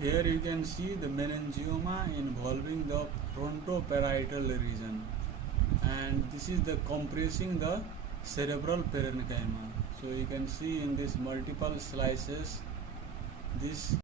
Here you can see the meningioma involving the frontoparietal region, and this is the compressing the cerebral parenchyma. So you can see in this multiple slices this